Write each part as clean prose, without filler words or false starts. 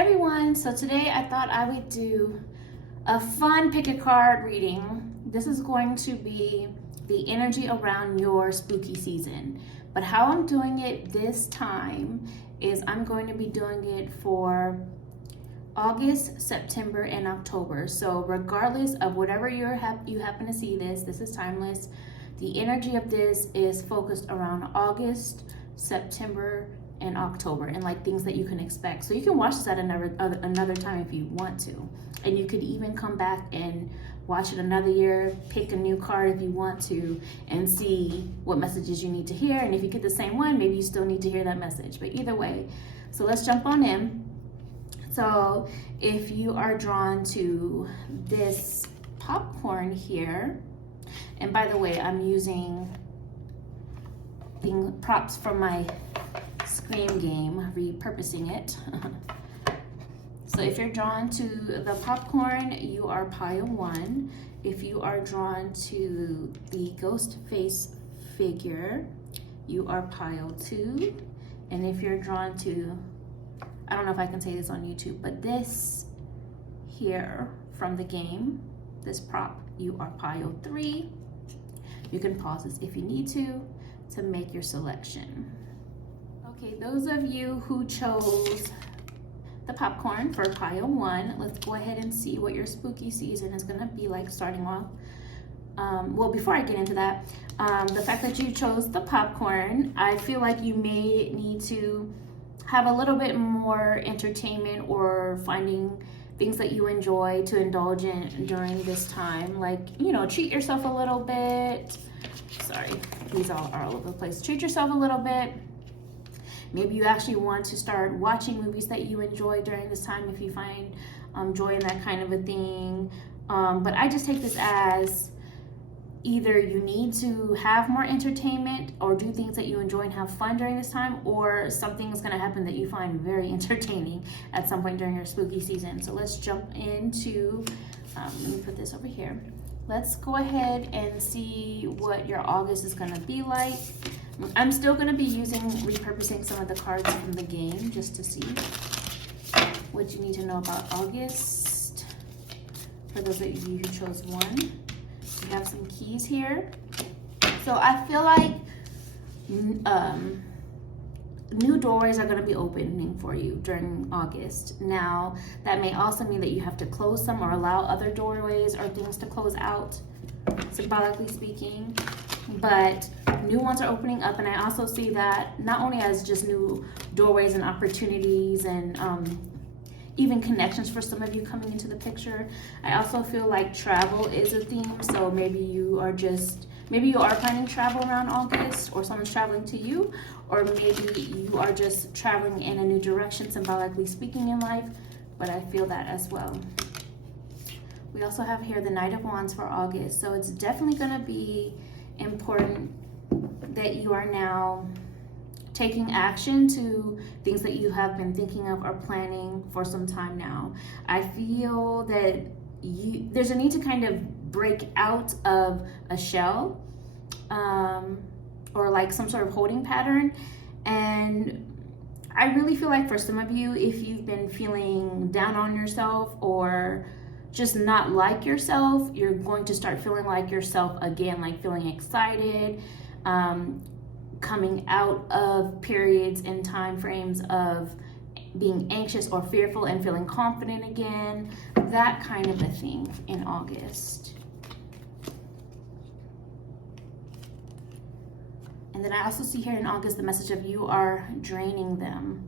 Everyone, so today I thought I would do a fun pick a card reading. This is going to be the energy around your spooky season, but how I'm doing it this time is I'm going to be doing it for August, September, and October. So regardless of whatever you happen to see, this is timeless. The energy of this is focused around August, September, and October, and like things that you can expect. So you can watch this at another time if you want to, and you could even come back and watch it another year, pick a new card if you want to, and see what messages you need to hear. And if you get the same one, maybe you still need to hear that message, but either way. So let's jump on in. So if you are drawn to this popcorn here, and by the way, I'm using props from my Scream game, repurposing it. So if you're drawn to the popcorn, you are pile 1. If you are drawn to the ghost face figure, you are pile 2. And if you're drawn to, I don't know if I can say this on YouTube, but this here from the game, this prop, you are pile 3. You can pause this if you need to make your selection. Okay, those of you who chose the popcorn for pile 1, let's go ahead and see what your spooky season is gonna be like starting off. Well, before I get into that, the fact that you chose the popcorn, I feel like you may need to have a little bit more entertainment or finding things that you enjoy to indulge in during this time. Like, you know, treat yourself a little bit. Sorry, these all are all over the place. Treat yourself a little bit. Maybe you actually want to start watching movies that you enjoy during this time if you find joy in that kind of a thing. But I just take this as either you need to have more entertainment or do things that you enjoy and have fun during this time, or something is going to happen that you find very entertaining at some point during your spooky season. So let's jump into, let me put this over here. Let's go ahead and see what your August is going to be like. I'm still going to be repurposing some of the cards from the game just to see what you need to know about August. For those of you who chose 1, we have some keys here. So I feel like new doorways are going to be opening for you during August. Now, that may also mean that you have to close some or allow other doorways or things to close out, symbolically speaking. But new ones are opening up, and I also see that not only as just new doorways and opportunities and even connections for some of you coming into the picture. I also feel like travel is a theme, so maybe you are planning travel around August, or someone's traveling to you, or maybe you are just traveling in a new direction, symbolically speaking, in life, but I feel that as well. We also have here the Knight of Wands for August, so it's definitely going to be important that you are now taking action to things that you have been thinking of or planning for some time now. I feel that there's a need to kind of break out of a shell or like some sort of holding pattern. And I really feel like for some of you, if you've been feeling down on yourself or just not like yourself, you're going to start feeling like yourself again, like feeling excited, coming out of periods and time frames of being anxious or fearful and feeling confident again, that kind of a thing in August. And then I also see here in August the message of you are draining them.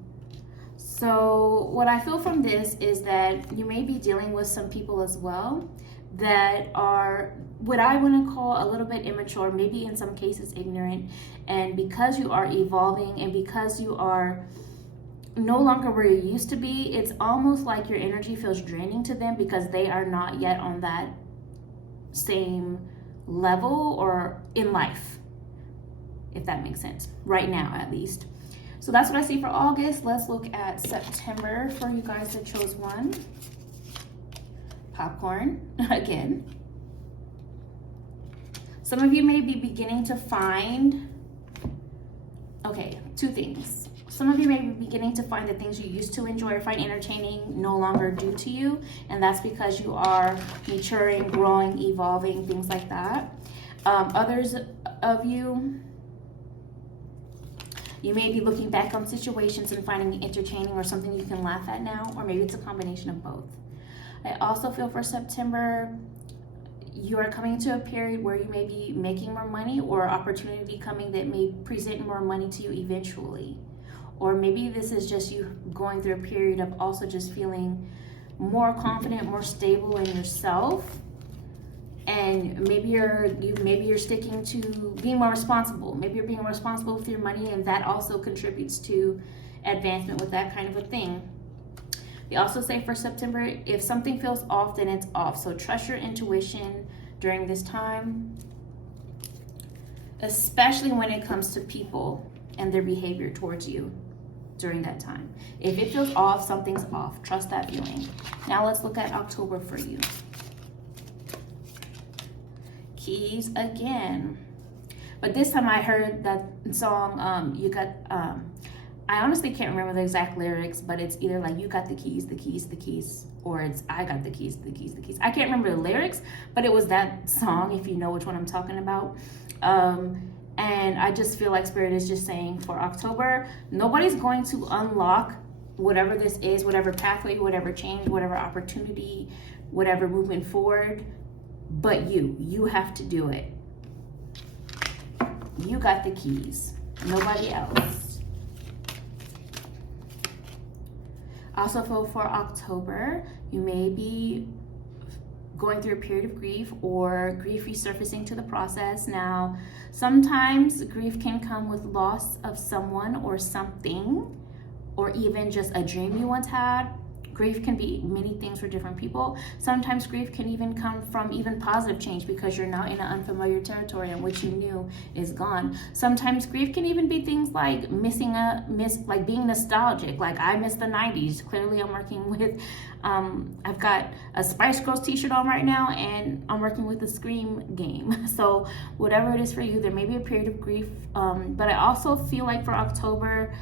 So what I feel from this is that you may be dealing with some people as well that are what I want to call a little bit immature, maybe in some cases ignorant. And because you are evolving and because you are no longer where you used to be, it's almost like your energy feels draining to them because they are not yet on that same level or in life, if that makes sense, right now at least. So that's what I see for August. Let's look at September for you guys that chose 1. Popcorn, again. Some of you may be beginning to find, okay, 2 things. Some of you may be beginning to find the things you used to enjoy or find entertaining no longer do to you, and that's because you are maturing, growing, evolving, things like that. Others of you, you may be looking back on situations and finding it entertaining or something you can laugh at now, or maybe it's a combination of both. I also feel for September, you are coming to a period where you may be making more money, or opportunity coming that may present more money to you eventually. Or maybe this is just you going through a period of also just feeling more confident, more stable in yourself. And maybe you're sticking to being more responsible. Maybe you're being more responsible with your money, and that also contributes to advancement with that kind of a thing. They also say for September, if something feels off, then it's off. So trust your intuition during this time, especially when it comes to people and their behavior towards you during that time. If it feels off, something's off. Trust that feeling. Now let's look at October for you. Keys again. But this time I heard that song, you got, I honestly can't remember the exact lyrics, but it's either like you got the keys, the keys, the keys, or it's I got the keys, the keys, the keys. I can't remember the lyrics, but it was that song, if you know which one I'm talking about. And I just feel like Spirit is just saying for October, nobody's going to unlock whatever this is, whatever pathway, whatever change, whatever opportunity, whatever movement forward, but you have to do it. You got the keys, nobody else. Also for October, you may be going through a period of grief or grief resurfacing to the process. Now, sometimes grief can come with loss of someone or something, or even just a dream you once had. Grief can be many things for different people. Sometimes grief can even come from even positive change because you're now in an unfamiliar territory and what you knew is gone. Sometimes grief can even be things like like being nostalgic. Like I miss the 90s. Clearly I'm working with, I've got a Spice Girls t-shirt on right now, and I'm working with the Scream game. So whatever it is for you, there may be a period of grief. But I also feel like for October,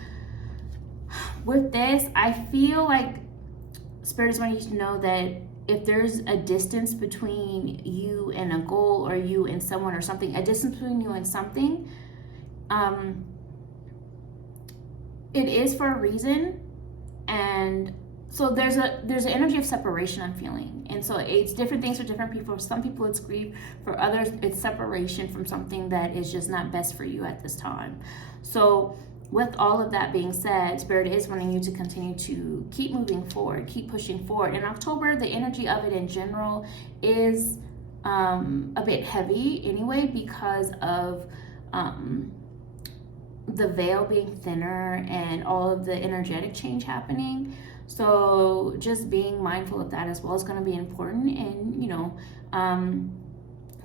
with this, I feel like Spirit is wanting you to know that if there's a distance between you and a goal, or you and someone or something, a distance between you and something, it is for a reason. And so there's an energy of separation I'm feeling. And so it's different things for different people. For some people it's grief. For others it's separation from something that is just not best for you at this time. So with all of that being said, Spirit is wanting you to continue to keep moving forward, keep pushing forward. In October, the energy of it in general is a bit heavy anyway, because of the veil being thinner and all of the energetic change happening. So just being mindful of that as well is going to be important, and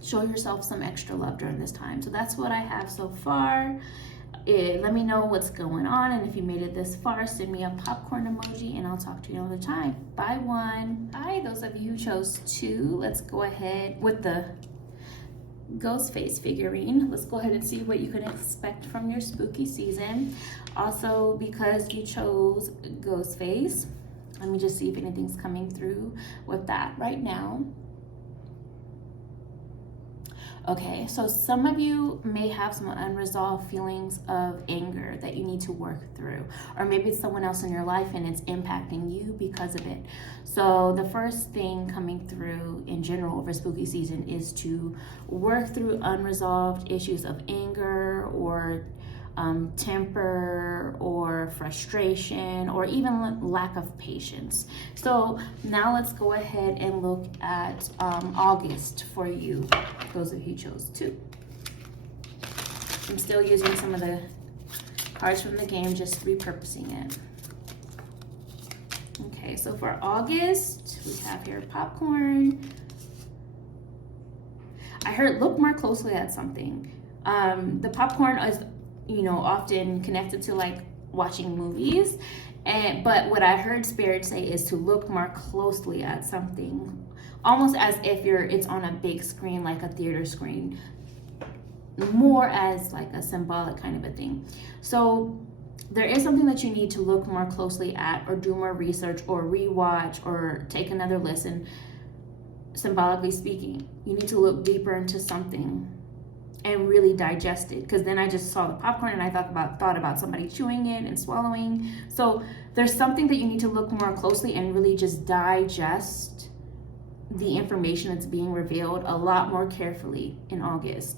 show yourself some extra love during this time. So that's what I have so far. Let me know what's going on, and if you made it this far, send me a popcorn emoji, and I'll talk to you another time. Bye, one. Bye, those of you who chose 2. Let's go ahead with the ghost face figurine. Let's go ahead and see what you can expect from your spooky season. Also, because you chose ghost face, let me just see if anything's coming through with that right now. Okay, so some of you may have some unresolved feelings of anger that you need to work through, or maybe it's someone else in your life and it's impacting you because of it. So the first thing coming through in general over spooky season is to work through unresolved issues of anger, or temper, or frustration, or even lack of patience. So now let's go ahead and look at August for you, those of you who chose 2. I'm still using some of the cards from the game, just repurposing it. Okay, so for August, we have here popcorn. I heard look more closely at something. The popcorn is often connected to like watching movies, but what I heard Spirit say is to look more closely at something, almost as if it's on a big screen, like a theater screen, more as like a symbolic kind of a thing. So there is something that you need to look more closely at, or do more research, or rewatch, or take another listen. Symbolically speaking, you need to look deeper into something and really digest it, because then I just saw the popcorn and I thought about somebody chewing it and swallowing. So there's something that you need to look more closely and really just digest the information that's being revealed a lot more carefully in August.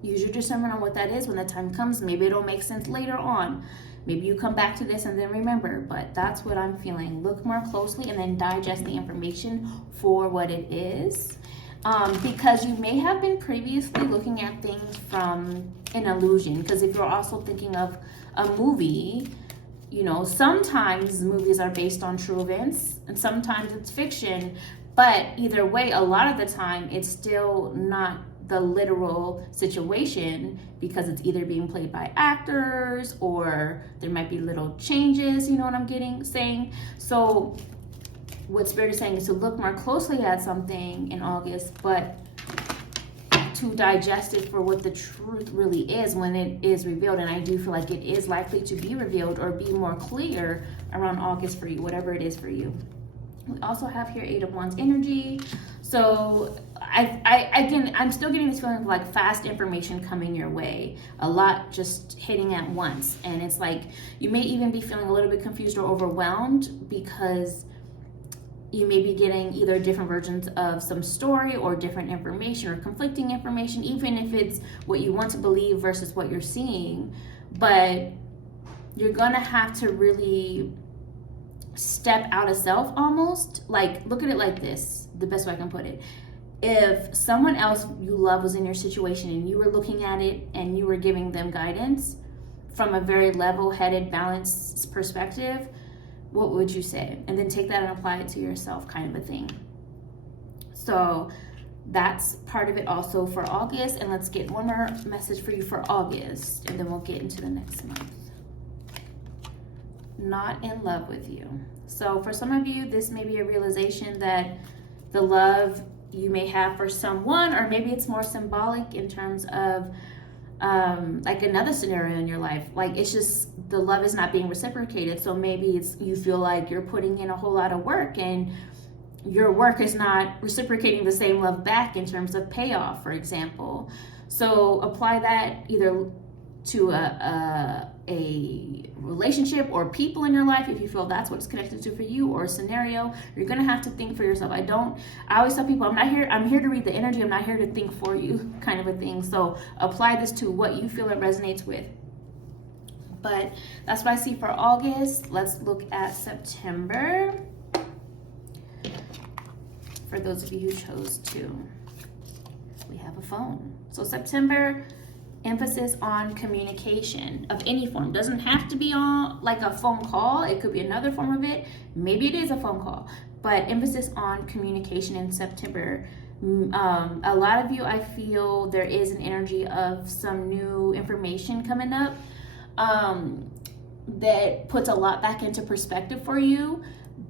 Use your discernment on what that is when the time comes. Maybe it'll make sense later on. Maybe you come back to this and then remember, but that's what I'm feeling. Look more closely and then digest the information for what it is. Because you may have been previously looking at things from an illusion. Because if you're also thinking of a movie, you know, sometimes movies are based on true events and sometimes it's fiction. But either way, a lot of the time, it's still not the literal situation, because it's either being played by actors or there might be little changes, you know what I'm saying? So what Spirit is saying is to look more closely at something in August, but to digest it for what the truth really is when it is revealed. And I do feel like it is likely to be revealed or be more clear around August for you, whatever it is for you. We also have here 8 of Wands energy. So I'm still getting this feeling of like fast information coming your way, a lot just hitting at once. And it's like you may even be feeling a little bit confused or overwhelmed, because you may be getting either different versions of some story or different information or conflicting information, even if it's what you want to believe versus what you're seeing. But you're gonna have to really step out of self almost. Like, look at it like this, the best way I can put it. If someone else you love was in your situation and you were looking at it and you were giving them guidance from a very level-headed, balanced perspective, what would you say? And then take that and apply it to yourself, kind of a thing. So that's part of it also for August. And let's get one more message for you for August, and then we'll get into the next month. Not in love with you. So for some of you, this may be a realization that the love you may have for someone, or maybe it's more symbolic in terms of like another scenario in your life. Like, it's just the love is not being reciprocated. So maybe it's you feel like you're putting in a whole lot of work and your work is not reciprocating the same love back in terms of payoff, for example. So apply that either to a relationship or people in your life, if you feel that's what it's connected to for you, or a scenario. You're gonna have to think for yourself. I always tell people, I'm here to read the energy, I'm not here to think for you, kind of a thing. So apply this to what you feel it resonates with. But that's what I see for August. Let's look at September, for those of you who chose to. We have a phone. So September, emphasis on communication of any form. Doesn't have to be on like a phone call. It could be another form of it. Maybe it is a phone call, but emphasis on communication in September. A lot of you, I feel there is an energy of some new information coming up that puts a lot back into perspective for you.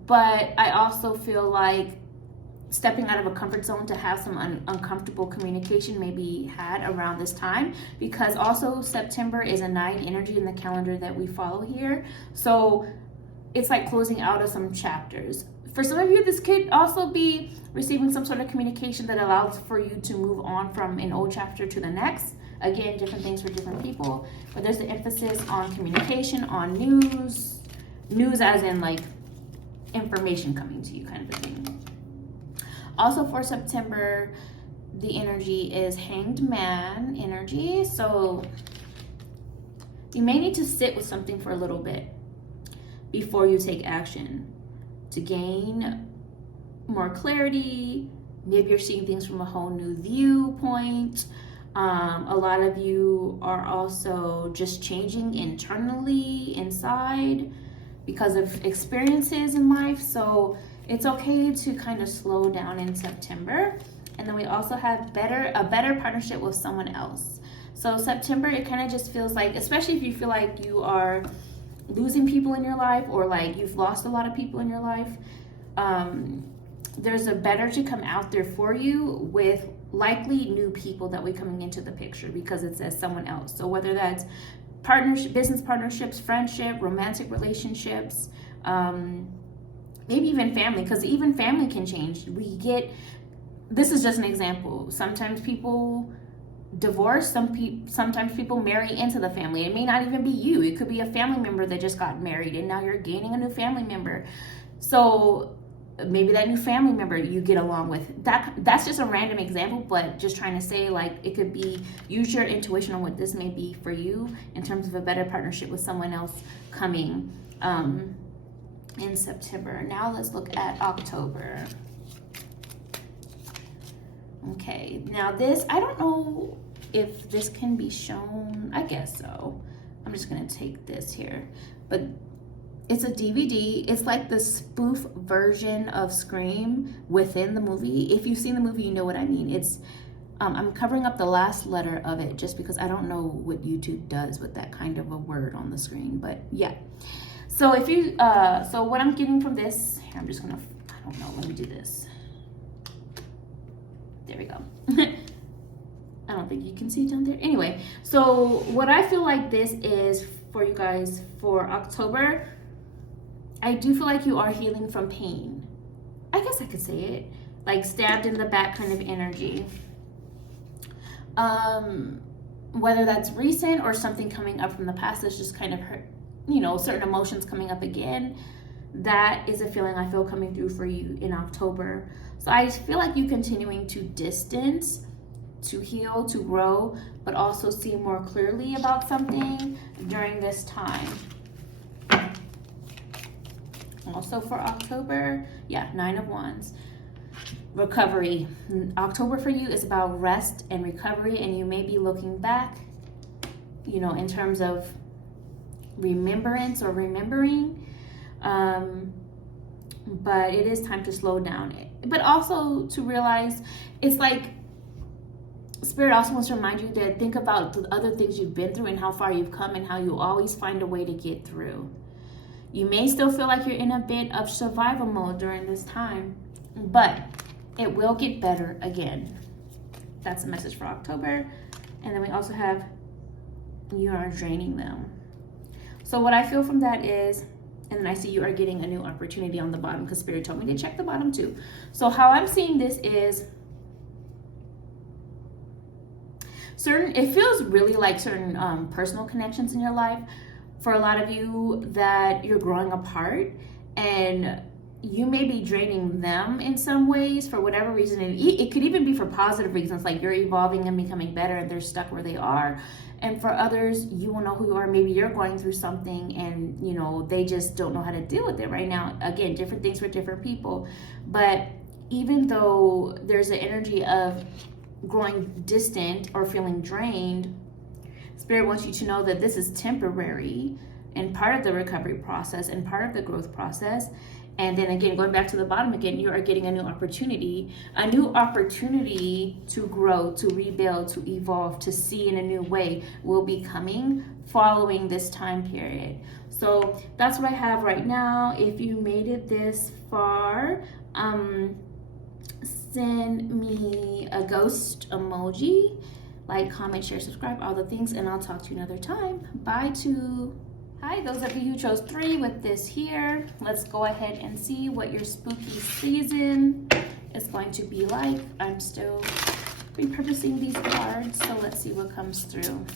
But I also feel like stepping out of a comfort zone to have some uncomfortable communication may be had around this time, because also September is a 9 energy in the calendar that we follow here. So it's like closing out of some chapters. For some of you, this could also be receiving some sort of communication that allows for you to move on from an old chapter to the next. Again, different things for different people, but there's the emphasis on communication, on news as in like information coming to you, kind of a thing. Also for September, the energy is Hanged Man energy. So you may need to sit with something for a little bit before you take action to gain more clarity. Maybe you're seeing things from a whole new viewpoint. A lot of you are also just changing internally inside because of experiences in life. So it's okay to kind of slow down in September. And then we also have a better partnership with someone else. So September, it kind of just feels like, especially if you feel like you are losing people in your life, or like you've lost a lot of people in your life, there's a better to come out there for you with likely new people that will be coming into the picture, because it says someone else. So whether that's business partnerships, friendship, romantic relationships, maybe even family, because even family can change. This is just an example. Sometimes people divorce, sometimes people marry into the family. It may not even be you. It could be a family member that just got married and now you're gaining a new family member. So maybe that new family member you get along with. That's just a random example, but just trying to say, like, it could be, use your intuition on what this may be for you in terms of a better partnership with someone else coming in September. Now let's look at October. Okay, now this, I don't know if this can be shown. I guess so. I'm just gonna take this here, but it's a DVD. It's like the spoof version of Scream within the movie. If you've seen the movie, you know what I mean. It's I'm covering up the last letter of it just because I don't know what YouTube does with that kind of a word on the screen, but yeah. So if you so what I'm getting from this here, I'm just gonna, I don't know, let me do this. There we go. I don't think you can see it down there. Anyway, so what I feel like this is for you guys for October, I do feel like you are healing from pain. I guess I could say it. Like stabbed in the back kind of energy. Whether that's recent or something coming up from the past that's just kind of hurt, you know, certain emotions coming up again. That is a feeling I feel coming through for you in October. So I feel like you continuing to distance, to heal, to grow, but also see more clearly about something during this time. Also for October, yeah, 9 of Wands. Recovery. October for you is about rest and recovery, and you may be looking back, you know, in terms of remembrance or remembering. But it is time to slow down. But also to realize, it's like Spirit also wants to remind you to think about the other things you've been through and how far you've come and how you always find a way to get through. You may still feel like you're in a bit of survival mode during this time, but it will get better again. That's a message for October. And then we also have, you are draining them. So what I feel from that is, and then I see you are getting a new opportunity on the bottom because Spirit told me to check the bottom too. So how I'm seeing this is, it feels really like certain personal connections in your life for a lot of you that you're growing apart, and you may be draining them in some ways for whatever reason. And it could even be for positive reasons, like you're evolving and becoming better and they're stuck where they are. And for others, you will know who you are. Maybe you're going through something and, you know, they just don't know how to deal with it right now. Again, different things for different people. But even though there's an energy of growing distant or feeling drained, Spirit wants you to know that this is temporary and part of the recovery process and part of the growth process. And then again, going back to the bottom again, you are getting a new opportunity to grow, to rebuild, to evolve, to see in a new way will be coming following this time period. So that's what I have right now. If you made it this far, send me a ghost emoji, like, comment, share, subscribe, all the things, and I'll talk to you another time. Bye to... Hi, those of you who chose 3 with this here. Let's go ahead and see what your spooky season is going to be like. I'm still repurposing these cards, so let's see what comes through.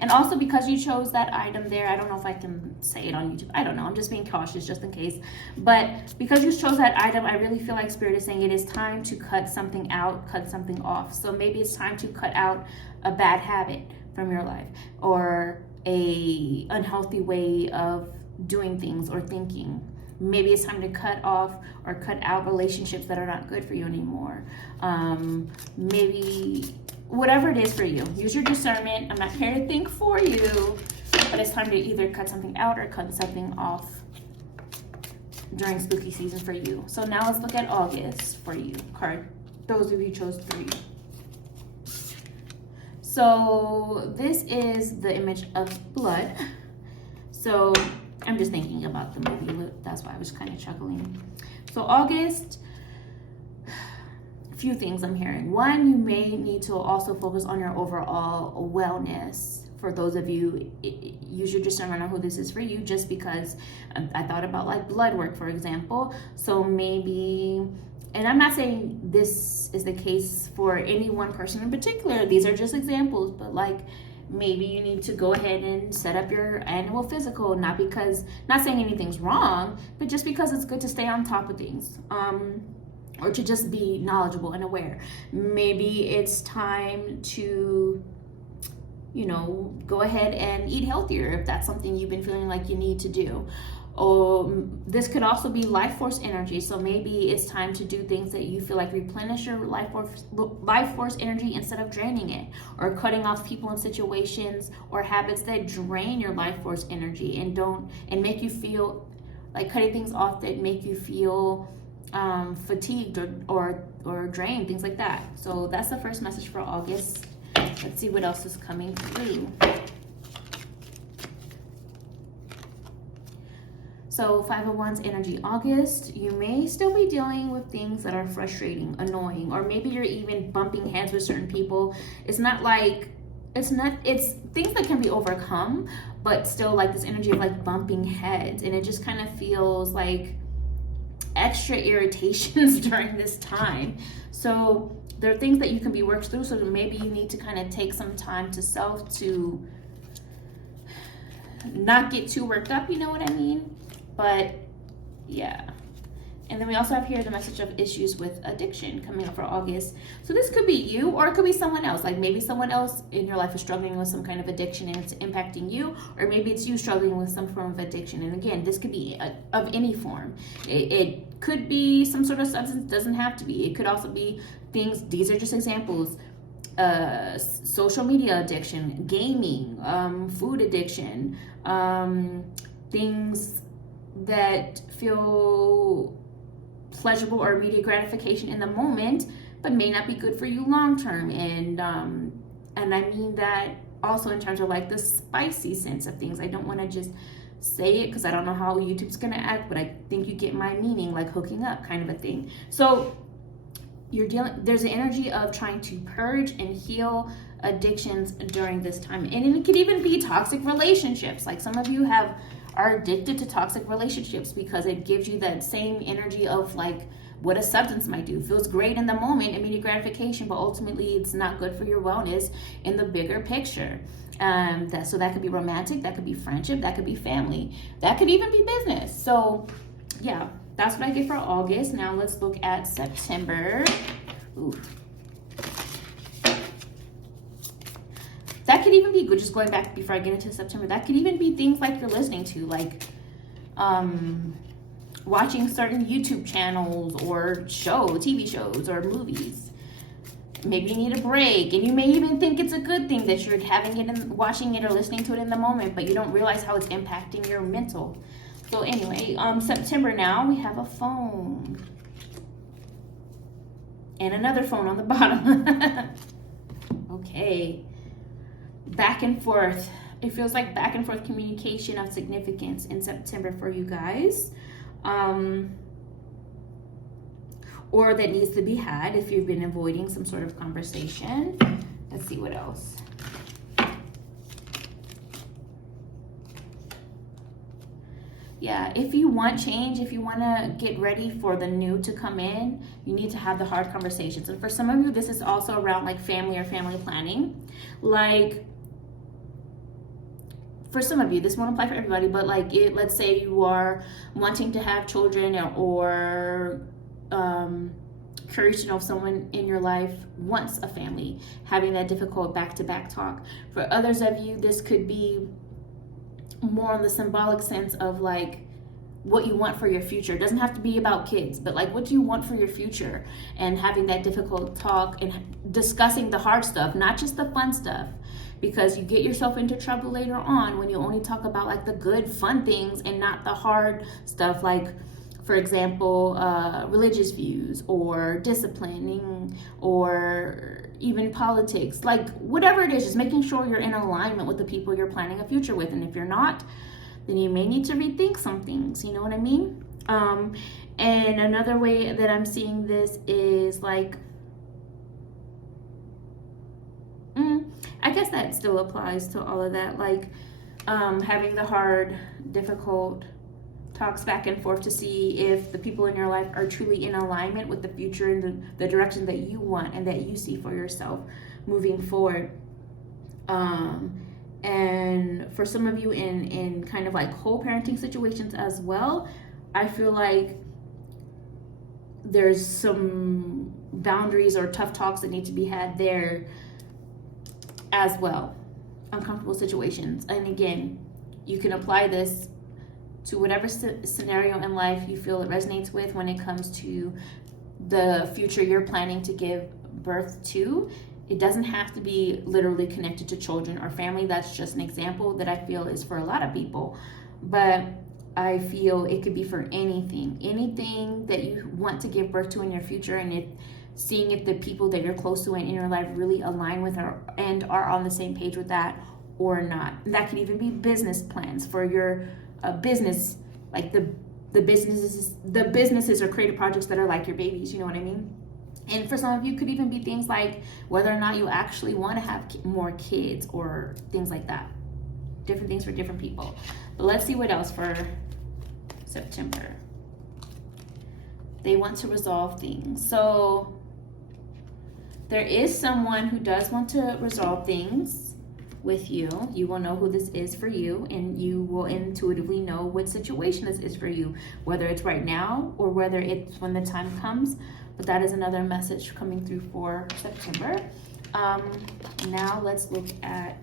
And also, because you chose that item there, I don't know if I can say it on YouTube. I don't know. I'm just being cautious just in case. But because you chose that item, I really feel like Spirit is saying it is time to cut something out, cut something off. So maybe it's time to cut out a bad habit from your life, or a unhealthy way of doing things or thinking. Maybe it's time to cut off or cut out relationships that are not good for you anymore. Maybe whatever it is for you, use your discernment. I'm not here to think for you, but it's time to either cut something out or cut something off during spooky season for you. So now let's look at August for you, card. Those of you who chose 3. So this is the image of blood. So I'm just thinking about the movie. That's why I was kind of chuckling. So August, few things I'm hearing. One, you may need to also focus on your overall wellness. For those of you, use your discernment on who this is for you, just because I thought about like blood work, for example. So maybe, and I'm not saying this is the case for any one person in particular, these are just examples, but like maybe you need to go ahead and set up your annual physical, not saying anything's wrong, but just because it's good to stay on top of things. Or to just be knowledgeable and aware. Maybe it's time to, go ahead and eat healthier if that's something you've been feeling like you need to do. Or this could also be life force energy. So maybe it's time to do things that you feel like replenish your life force energy instead of draining it, or cutting off people and situations or habits that drain your life force energy and make you feel like cutting things off that make you feel fatigued or drained, things like that. So that's the first message for August. Let's see what else is coming through. So 5 of Wands energy, August, you may still be dealing with things that are frustrating, annoying, or maybe you're even bumping heads with certain people. It's things that can be overcome, but still like this energy of like bumping heads, and it just kind of feels like extra irritations during this time. So there are things that you can be worked through, so maybe you need to kind of take some time to self to not get too worked up, you know what I mean? But yeah. And then we also have here the message of issues with addiction coming up for August. So this could be you, or it could be someone else. Like maybe someone else in your life is struggling with some kind of addiction and it's impacting you, or maybe it's you struggling with some form of addiction. And again, this could be of any form. It could be some sort of substance, doesn't have to be. It could also be things, these are just examples. Social media addiction, gaming, food addiction, things that feel pleasurable or immediate gratification in the moment, but may not be good for you long term. And I mean that also in terms of like the spicy sense of things. I don't want to just say it because I don't know how YouTube's gonna act, but I think you get my meaning, like hooking up kind of a thing. So there's an energy of trying to purge and heal addictions during this time. And it could even be toxic relationships. Like some of you are addicted to toxic relationships because it gives you that same energy of like what a substance might do. It feels great in the moment, immediate gratification, but ultimately it's not good for your wellness in the bigger picture. So that could be romantic, that could be friendship, that could be family, that could even be business. So yeah, that's what I get for August. Now let's look at September. Ooh. That could even be good, just going back before I get into September, that could even be things like you're listening to, like watching certain YouTube channels or TV shows or movies. Maybe you need a break, and you may even think it's a good thing that you're having it and watching it or listening to it in the moment, but you don't realize how it's impacting your mental. So anyway, September now, we have a phone. And another phone on the bottom. Okay. Back and forth. It feels like back and forth communication of significance in September for you guys. Or that needs to be had if you've been avoiding some sort of conversation. Let's see what else. Yeah, if you want change, if you want to get ready for the new to come in, you need to have the hard conversations. And for some of you, this is also around like family or family planning. Like, for some of you, this won't apply for everybody, but like let's say you are wanting to have children or curious to know if someone in your life wants a family, having that difficult back-to-back talk. For others of you, this could be more on the symbolic sense of like what you want for your future. It doesn't have to be about kids, but like what do you want for your future, and having that difficult talk and discussing the hard stuff, not just the fun stuff, because you get yourself into trouble later on when you only talk about like the good fun things and not the hard stuff, like for example, religious views or disciplining or even politics, like whatever it is, just making sure you're in alignment with the people you're planning a future with. And if you're not, then you may need to rethink some things, you know what I mean? And another way that I'm seeing this is like that still applies to all of that, like having the hard, difficult talks back and forth to see if the people in your life are truly in alignment with the future and the direction that you want and that you see for yourself moving forward. And for some of you in kind of like co-parenting situations as well, I feel like there's some boundaries or tough talks that need to be had there as well. Uncomfortable situations. And again, you can apply this to whatever scenario in life you feel it resonates with when it comes to the future you're planning to give birth to. It doesn't have to be literally connected to children or family. That's just an example that I feel is for a lot of people. But I feel it could be for anything that you want to give birth to in your future, and seeing if the people that you're close to and in your life really align with and are on the same page with that or not. And that could even be business plans for your business, like the businesses or creative projects that are like your babies, you know what I mean? And for some of you, it could even be things like whether or not you actually want to have more kids or things like that. Different things for different people. But let's see what else for September. They want to resolve things. So there is someone who does want to resolve things with you. You will know who this is for you, and you will intuitively know what situation this is for you, whether it's right now or whether it's when the time comes. But that is another message coming through for September. Now let's look at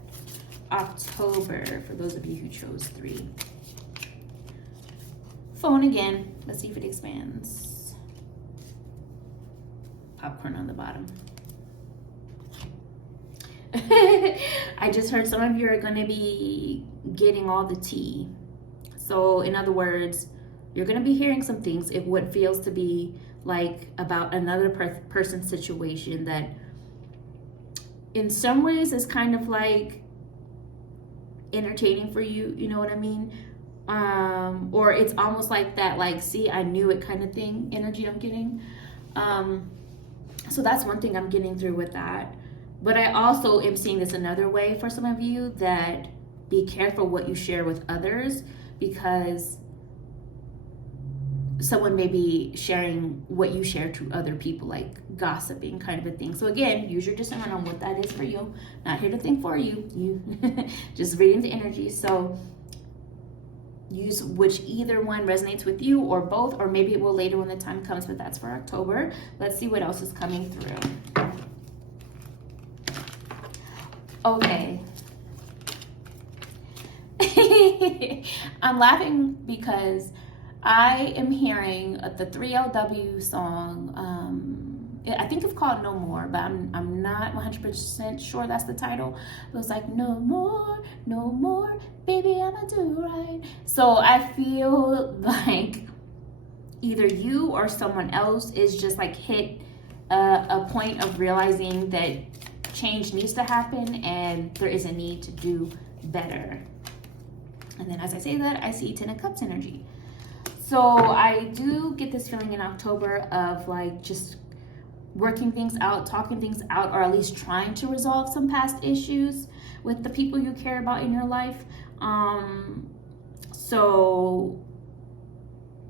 October for those of you who chose 3. Phone again. Let's see if it expands. Popcorn on the bottom. I just heard some of you are going to be getting all the tea. So in other words, you're going to be hearing some things if what feels to be like about another person's situation that in some ways is kind of like entertaining for you, you know what I mean? Or it's almost like that, like, see, I knew it kind of thing energy I'm getting. So that's one thing I'm getting through with that. But I also am seeing this another way for some of you, that be careful what you share with others, because someone may be sharing what you share to other people, like gossiping kind of a thing. So again, use your discernment on what that is for you. Not here to think for you. You just reading the energy. So use which either one resonates with you or both, or maybe it will later when the time comes, but that's for October. Let's see what else is coming through. Okay. I'm laughing because I am hearing the 3LW song. I think it's called No More, but I'm not 100% sure that's the title. It was like, no more, baby, I'ma do right. So I feel like either you or someone else is just like hit a point of realizing that change needs to happen and there is a need to do better. And then as I say that, I see 10 of Cups energy. So I do get this feeling in October of like just working things out, talking things out, or at least trying to resolve some past issues with the people you care about in your life. So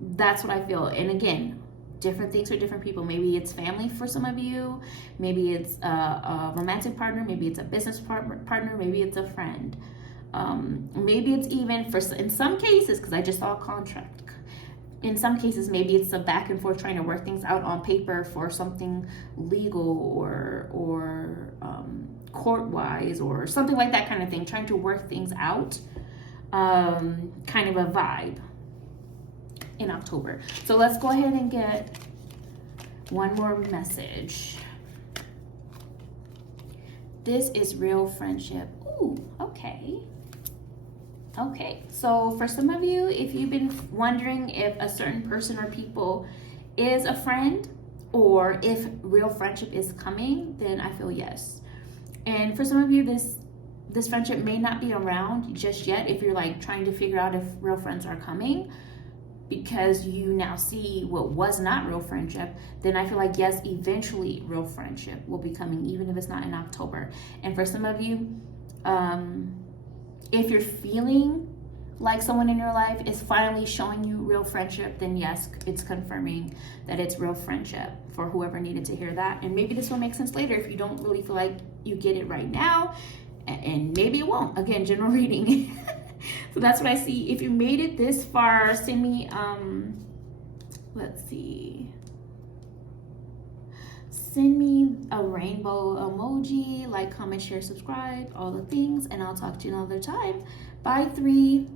that's what I feel. And again, different things for different people. Maybe it's family for some of you. Maybe it's a romantic partner. Maybe it's a business partner. Maybe it's a friend. Maybe it's even in some cases, because I just saw a contract. In some cases, maybe it's a back and forth trying to work things out on paper for something legal or court-wise or something like that kind of thing. Trying to work things out, kind of a vibe in October. So let's go ahead and get one more message. This is real friendship. Ooh, okay. Okay, so for some of you, if you've been wondering if a certain person or people is a friend or if real friendship is coming, then I feel yes. And for some of you, this friendship may not be around just yet if you're like trying to figure out if real friends are coming, because you now see what was not real friendship. Then I feel like yes, eventually real friendship will be coming, even if it's not in October. And for some of you, If you're feeling like someone in your life is finally showing you real friendship, then yes, it's confirming that it's real friendship for whoever needed to hear that. And maybe this will make sense later if you don't really feel like you get it right now, and maybe it won't. Again, general reading. So that's what I see. If you made it this far, send me, let's see. Send me a rainbow emoji, like, comment, share, subscribe, all the things, and I'll talk to you another time. Bye, 3.